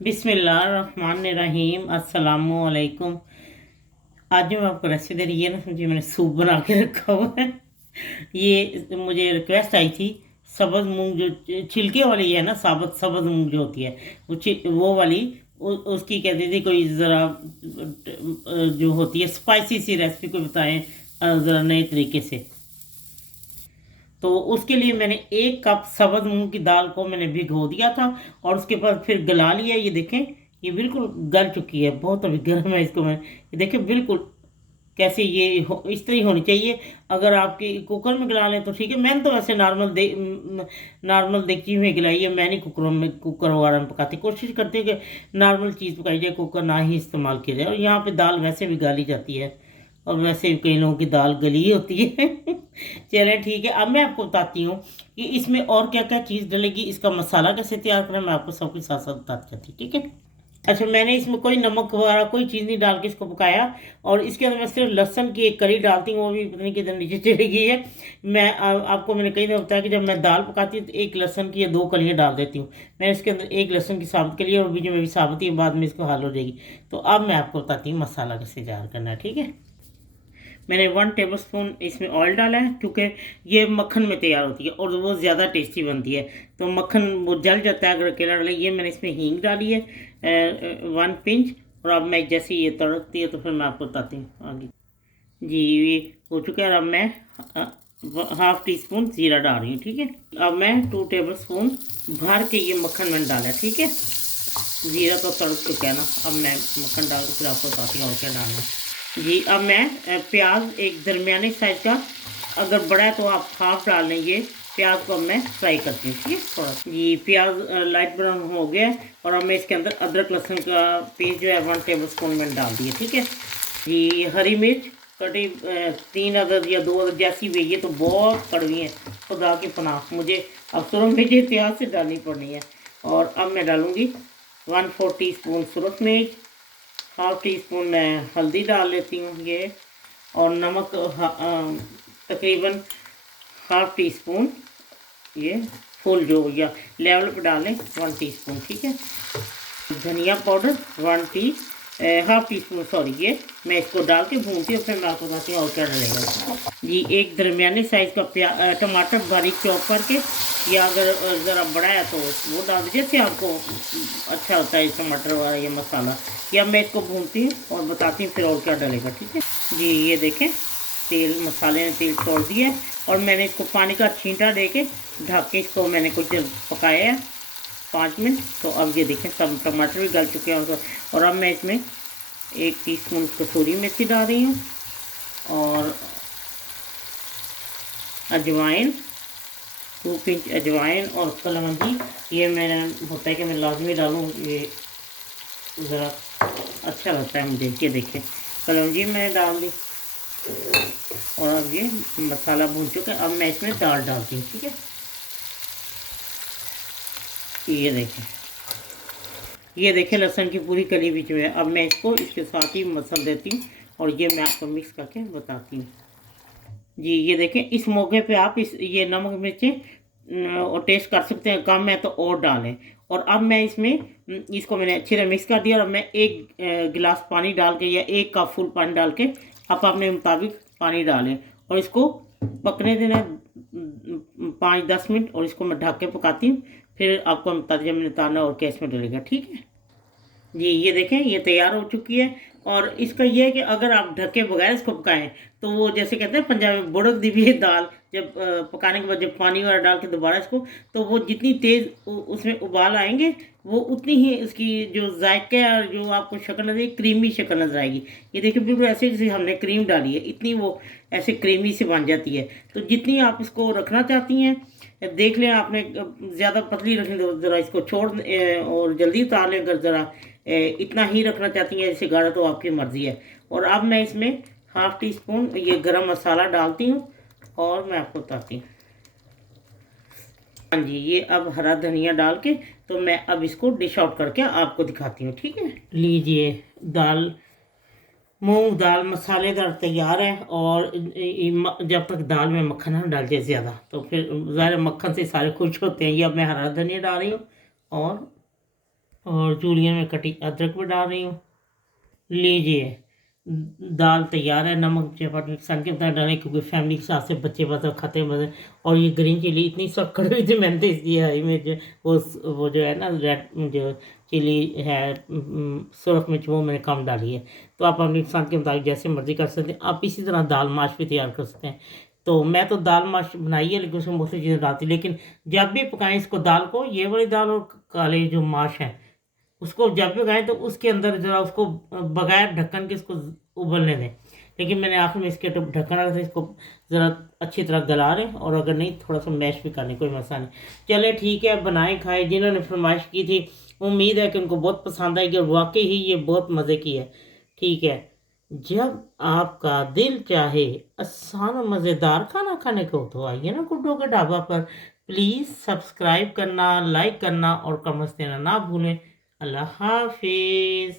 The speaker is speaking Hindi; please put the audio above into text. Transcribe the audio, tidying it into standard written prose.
बिस्मिल्लाहिर्रहमानिर्रहीम अस्सलामुअलैकुम। आज जो मैं आपको रेसिपी दे रही है ना, समझिए मैंने सूप बना के रखा हुआ है। ये मुझे रिक्वेस्ट आई थी। सब्ज मूंग जो छिलके वाली है ना, साबुत सब्ज मूंग जो होती है, वो वाली उसकी कहती थी कोई ज़रा जो होती है स्पाइसी सी रेसिपी को बताएं ज़रा नए तरीके से। तो उसके लिए मैंने 1 कप सब्ज मूंग की दाल को मैंने भिगो दिया था और उसके बाद फिर गला लिया। ये देखें, ये बिल्कुल गल चुकी है, बहुत अभी गर्म है इसको। मैं ये देखें बिल्कुल कैसे इस तरह होनी चाहिए। अगर आपकी कुकर में गला लें तो ठीक है। मैंने तो वैसे नॉर्मल देगची में गलाई है। मैं नहीं कुकर वगैरह में पकाती, कोशिश करती हूँ कि नॉर्मल चीज़ पकाई जाए, कुकर ना ही इस्तेमाल किया जाए। और यहाँ पे दाल वैसे भी गाली जाती है और वैसे भी कई लोगों की दाल गली ही होती है। चले ठीक है, अब मैं आपको बताती हूँ कि इसमें और क्या क्या चीज़ डलेगी, इसका मसाला कैसे तैयार करना, मैं आपको सब कुछ साथ साथ बताती जाती, ठीक है। अच्छा, मैंने इसमें कोई नमक वगैरह कोई चीज़ नहीं डाल के इसको पकाया। और इसके अंदर मैं सिर्फ लहसुन की एक करी डालती हूँ, वो भी पता नहीं किधर नीचे चली गई है। आपको मैंने कई दफ़ा बताया कि जब मैं दाल पकाती हूँ तो एक लहसुन की या 2 कलियाँ डाल देती हूँ। मैंने इसके अंदर एक लहसुन की साबुत कली और बीच में भी साबुत ही, बाद में इसको हाल हो जाएगी। तो अब मैं आपको बताती हूँ मसाला कैसे तैयार करना है, ठीक है। मैंने 1 टेबल स्पून इसमें ऑयल डाला है, क्योंकि ये मक्खन में तैयार होती है और वो ज़्यादा टेस्टी बनती है। तो मक्खन वो जल जाता है अगर अकेला डाले। ये मैंने इसमें हींग डाली है 1 पिंच। और अब मैं जैसे ये तड़कती है तो फिर मैं आपको बताती हूँ आगे। जी, ये हो चुका है। अब मैं 1/2 टीस्पून ज़ीरा डाल रही हूँ, ठीक है। अब मैं 2 टेबल स्पून भर के ये मक्खन मैंने डाला है, ठीक है। ज़ीरा तो तड़क चुका है ना। अब मैं मक्खन डाल के फिर आपको बताती हूँ और क्या डालना है। जी, अब मैं प्याज एक दरमियाने साइज का, अगर बड़ा है तो आप हाफ डाल लें। ये प्याज को अब मैं फ्राई करती हूँ, ठीक है। थोड़ा जी, प्याज लाइट ब्राउन हो गया है। और अब मैं इसके अंदर अदरक लहसुन का पेस्ट जो है 1 टेबल स्पून मैंने डाल दिया, ठीक है। जी, हरी मिर्च कटी 3 अदद या 2 अदद जैसी भी, ये तो बहुत कड़वी है, खुदा की पनाह। मुझे अफसरों में ये प्याज से डालनी पड़नी है। और अब मैं डालूँगी 1/4 टीस्पून सुरख मिर्च, 1/2 टीस्पून मैं हल्दी डाल लेती हूँ ये। और नमक तकरीबन 1/2 टीस्पून, ये फुल जो या लेवल पे डालें 1 टीस्पून, ठीक है। धनिया पाउडर 1/2 टीस्पून, सॉरी। ये मैं इसको डाल के भूनती हूँ, फिर मैं आपको बताती हूँ और क्या डलेगा। जी, एक दरमियाने साइज़ का टमाटर बारीक चॉप करके, या अगर ज़रा बड़ा है तो वो डाल दीजिए, जैसे आपको अच्छा होता है टमाटर वाला ये मसाला। या मैं इसको भूनती हूँ और बताती हूँ फिर और क्या डलेगा, ठीक है। जी, ये देखें मसाले ने तेल छोड़ दिया है। और मैंने इसको पानी का छींटा दे के ढक के इसको मैंने कुछ देर पकाया है, 5 मिनट। तो अब ये देखें सब टमाटर भी गल चुके हैं। और अब मैं इसमें 1 टीस्पून कसूरी मेथी डाल रही हूँ और अजवाइन, 2 पिंच अजवाइन और कलौंजी। ये मैंने होता है कि मैं लाजमी डालूँ, ये ज़रा अच्छा लगता है मुझे। ये देखें कलौंजी मैंने डाल दी। और अब ये मसाला भून चुका है। अब मैं इसमें दाल डालती हूँ, ठीक है। ये देखें लहसुन की पूरी कली बीच में है। अब मैं इसको इसके साथ ही मसल देती हूँ और ये मैं आपको मिक्स करके बताती हूँ। जी, ये देखें इस मौके पे आप ये नमक मिर्चें और टेस्ट कर सकते हैं, कम है तो और डालें। और अब मैं इसमें इसको मैंने अच्छी तरह मिक्स कर दिया। और मैं 1 गिलास पानी डाल के या 1 कप फुल पानी डाल के, आप अपने मुताबिक पानी डालें और इसको पकने देना 5-10 मिनट। और इसको मैं ढक के पकाती हूँ, फिर आपको मैं बताती हूँ मैंने उतारना और क्या इसमें डलेगा, ठीक है। जी, ये देखें ये तैयार हो चुकी है। और इसका ये है कि अगर आप ढके बगैर इसको पकाएं तो वो जैसे कहते हैं पंजाबी में बुड़क दी हुई है दाल, जब पकाने के बाद जब पानी वगैरह डाल के दोबारा इसको, तो वो जितनी तेज़ उसमें उबाल आएंगे, वो उतनी ही उसकी जो जायका और जो आपको शक्ल नजर आएगी, क्रीमी शक्ल नजर आएगी। ये देखिए बिल्कुल ऐसे जैसे हमने क्रीम डाली है, इतनी वो ऐसे क्रीमी से बन जाती है। तो जितनी आप इसको रखना चाहती हैं देख लें, आपने ज़्यादा पतली रखनी तो ज़रा इसको और जल्दी उतार लें। अगर ज़रा इतना ही रखना चाहती हैं जैसे गाढ़ा, तो आपकी मर्ज़ी है। और अब मैं इसमें 1/2 टीस्पून ये गरम मसाला डालती हूँ और मैं आपको बताती हूँ। हाँ जी, ये अब हरा धनिया डाल के, तो मैं अब इसको डिश आउट करके आपको दिखाती हूँ, ठीक है। लीजिए दाल, मूंग दाल मसालेदार तैयार है। और जब तक दाल में मक्खन ना डाल जाए ज़्यादा, तो फिर ज़्यादा मक्खन से सारे खुश होते हैं। ये अब मैं हरा धनिया डाल रही हूँ और और जूलियन में कटी अदरक भी डाल रही हूँ। लीजिए, दाल तैयार है। नमक चपाती सन के बता डालें क्योंकि फैमिली के साथ से बच्चे बता खाते हैं मज़े। और ये ग्रीन चिली इतनी सख्त कड़ी हुई थी, मैंने तो इसलिए हरी मिर्च वो जो है ना रेड जो चिली है सुरख मिर्च वो मैंने कम डाली है। तो आप अपनी पसंद के मुताबिक जैसे मर्ज़ी कर सकते हैं। आप इसी तरह दाल माश भी तैयार कर सकते हैं। तो मैं तो दाल माश बनाई है लेकिन उसमें बहुत सी चीज़ें डालती, लेकिन जब भी पकाएं इसको दाल को, ये वाली दाल और काले जो माश है उसको जब भी खाएं तो उसके अंदर ज़रा उसको बगैर ढक्कन के इसको उबलने दें। लेकिन मैंने आखिर में इसके ढक्कन रखा था, इसको ज़रा अच्छी तरह गला लें, और अगर नहीं थोड़ा सा मैश भी कर लें, कोई मसला नहीं। चले ठीक है, बनाए खाए। जिन्होंने फरमाइश की थी उम्मीद है कि उनको बहुत पसंद आएगी, और वाकई ही ये बहुत मज़े की है। ठीक है, जब आपका दिल चाहे आसान और मज़ेदार खाना खाने को तो आइए ना गुड्डू के ढाबा पर। प्लीज़ सब्सक्राइब करना, लाइक करना और कमेंट्स देना ना भूलें। अल्लाह हाफिज़।